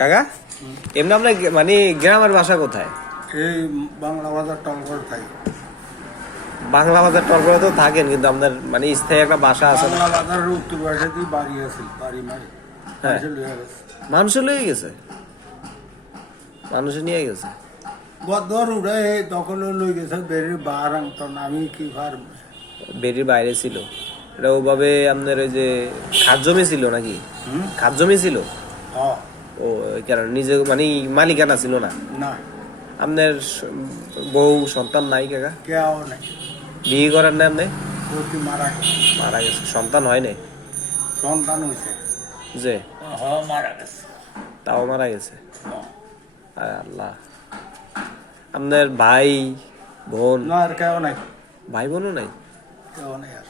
কাকা এমনি আপনার মানে গ্রামের বাসা কোথায়? এই বাংলা বাজার টলগড় থাই। বাংলা বাজার টলগড়ে তো থাকেন, কিন্তু আপনার মানে স্থায়ী একটা বাসা আছে না? বাংলা বাজারের উত্তর পাশে দিয়ে বাড়ি আছে, বাড়ি মারি হ্যাঁ। মানুষ লয়ে গেছে, মানুষ নিয়ে গেছে। বদর উড়ে দখল লই গেছে বেরিয়ে বার আংতন আমি কি ভার বেরির বাইরে ছিল এটা ওভাবে। আপনার ওই যে খাদ জমি ছিল নাকি? খাদ জমি ছিল ও, ওই কারণে নিজে মানে মালিকানা ছিল না। না আপনার বউ সন্তান নাই কাকা? কেউ নাই, বিয়ে করেন না আপনি? প্রতি মারা গেছে। মারা গেছে, সন্তান হয় নাই? সন্তান হয়েছে যে মারা গেছে। তাও মারা গেছে। আয় আল্লাহ। আপনার ভাই বোন? না আর কেউ নাই, ভাই বোনও নাই? কেউ নাই আর।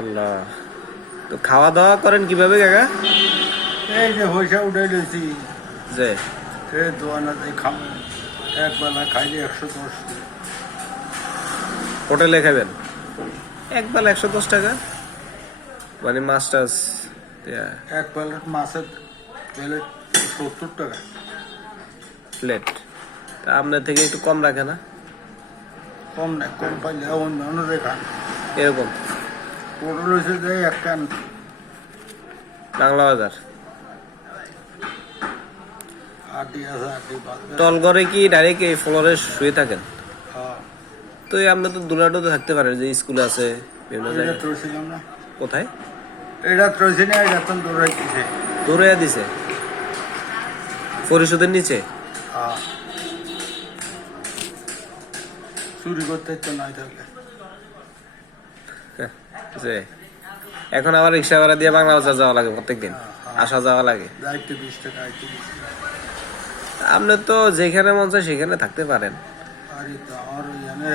আল্লাহ। তো খাওয়া দাওয়া করেন কিভাবে কাকা? এই যে পয়সা উঠে দিয়েছি, যে এই দোয়ানাতে খাম, একবেলা খাইলে 110। হোটেলে খাবেন এক বেলা 110 টাকা? মানে মাছ টাছ এক প্লেট মাছের প্লেট 70 টাকা প্লেট। তা আপনার থেকে একটু কম রাখে না? কম নাই, কম পাইলে অন্য অন্যরে খান। এরকম পটল হয়েছে যে এক কান বাংলা বাজার আটি আছে, আটি বাদ টলঘরে কি ডাইরেক্ট এই ফ্লোরে শুয়ে থাকেন? হ্যাঁ। তো এই আপনি তো দুলাটো থাকতে পারেন, যে স্কুল আছে বিভিন্ন এটা জায়গায়। তরছিলাম না, কোথায় এটা তরছি না, এটা তো দৌড়াইতেছে। দূরে দিছে পরিষদের নিচে? হ্যাঁ, চুরি করতে তো নাই থাকলে। যে এখন আবার রিক্সা ভাড়া দিয়ে বাংলা বাজার যাওয়া লাগে প্রত্যেকদিন, আসা যাওয়া লাগে। যাইতে 20 টাকা, আইতে 20 টাকা। আপনি তো যেখানে মন চায় সেখানে থাকতে পারেন। আরে তো আমার ওইখানে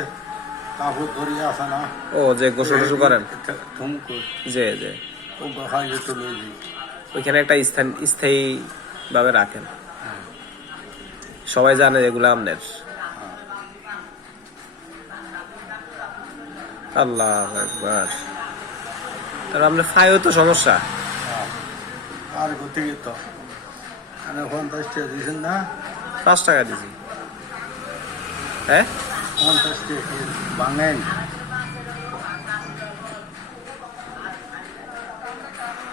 কাপড় ধরিয়ে আসে না, ও যে গোসল টোসল করেন? ঠুমকো যে যে ও খাইলে তো লই যাই। ওইখানে একটা স্থায়ী ভাবে রাখেন, সবাই জানে এগুলো আপনার। আল্লাহ একবার। তার আপনার ফাইও তো সমস্যা। আর কোথেকে তো 50 টাকা দিয়েছেন না? 5 টাকা দিছি। হ্যাঁ 50 টাকা বাঙাই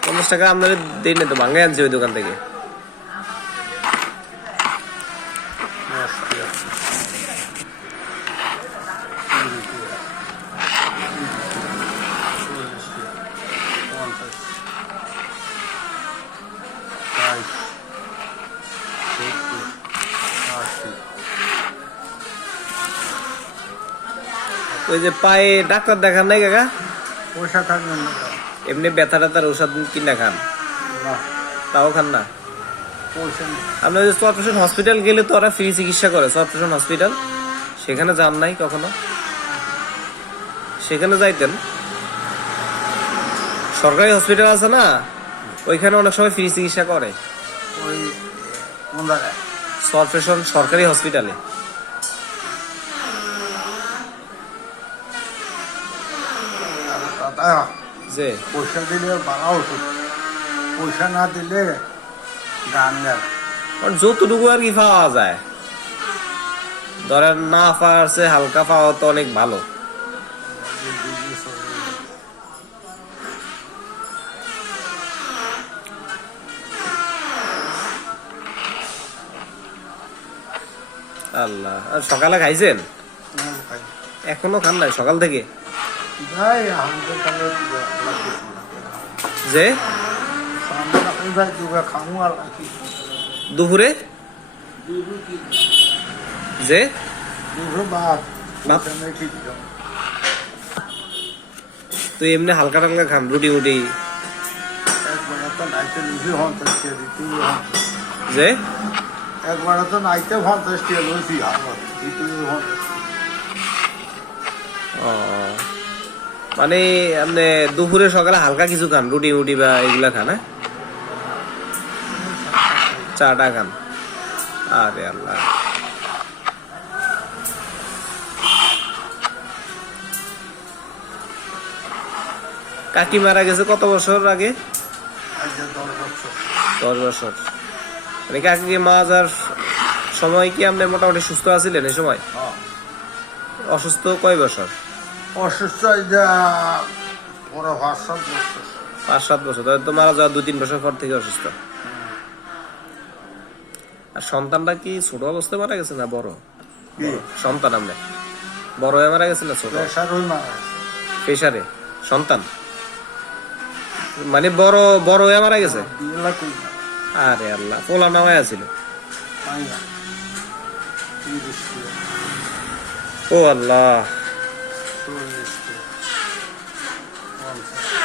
50 টাকা আপনার দিন তো ভাঙে আনছি ওই দোকান থেকে। 10 টাকা। ওই যে পায়ে ডাক্তার দেখান নাই কাকা? পয়সা থাকবেন না তো? এমনি ব্যথা টাথার ওষুধ কিনা খান? না, তাও খান না? পয়সা নেই। আপনার যে চরপেশন হসপিটাল গেলে তো ওরা ফ্রি চিকিৎসা করে, চরপেশন হসপিটাল, সেখানে যান নাই কখনো? সেখানে যাইতেন, সরকারি হসপিটাল আছে না, ওইখানে অনেক সময় ফ্রি চিকিৎসা করে। ওই কোন জায়গায়? চরপেশন সরকারি হসপিটালে। দাদা যে পয়সা দিলে বাড়া ওষুধ, পয়সা না দিলে গান গান। যতটুকু আর কি পাওয়া যায়, ধরেন না পারছে হালকা পাওয়া তো অনেক ভালো। আল্লাহ। আর সকালে খাইছেন? এখনো খান নাই সকাল থেকে? যে দুপুরে যে তো এমনি হালকা টালকা খান, রুটি মুটি? যে একবার তো নাইতে 50 টাকা লইছি, ও মানে আপনি দুপুরে সকালে হালকা কিছু খান, রুটি মুটি বা এগুলা খান? হ্যাঁ, চাটা খান? আরে আল্লাহ। কাকি মারা গেছে কত বছর আগে? আজ 10 বছর 10 বছর। মানে কাকে মারা যাওয়ার সময় কি আপনি মোটামুটি সুস্থ আছিলেন এই সময়? হ্যাঁ। অসুস্থ কয় বছর? অসুস্থ এটা বড় 5-7 বছর। 5-7 বছর। তাহলে তো মারা যাওয়ার 2-3 বছর পর থেকে অসুস্থ। আর সন্তানটা কি ছোট অবস্থায় মারা গেছে না বড়? কি সন্তান আপনার বড় হয়ে মারা গেছে না ছোট? প্রেসার হই মারা গেছে। প্রেসারে সন্তান মানে বড় বড় হয়ে মারা গেছে? বিয়েলা কই না আরে আল্লাহ, পোলা নামায় আছিল। আইয়া 30 কিলো ও আল্লাহ, 40 কিলো 50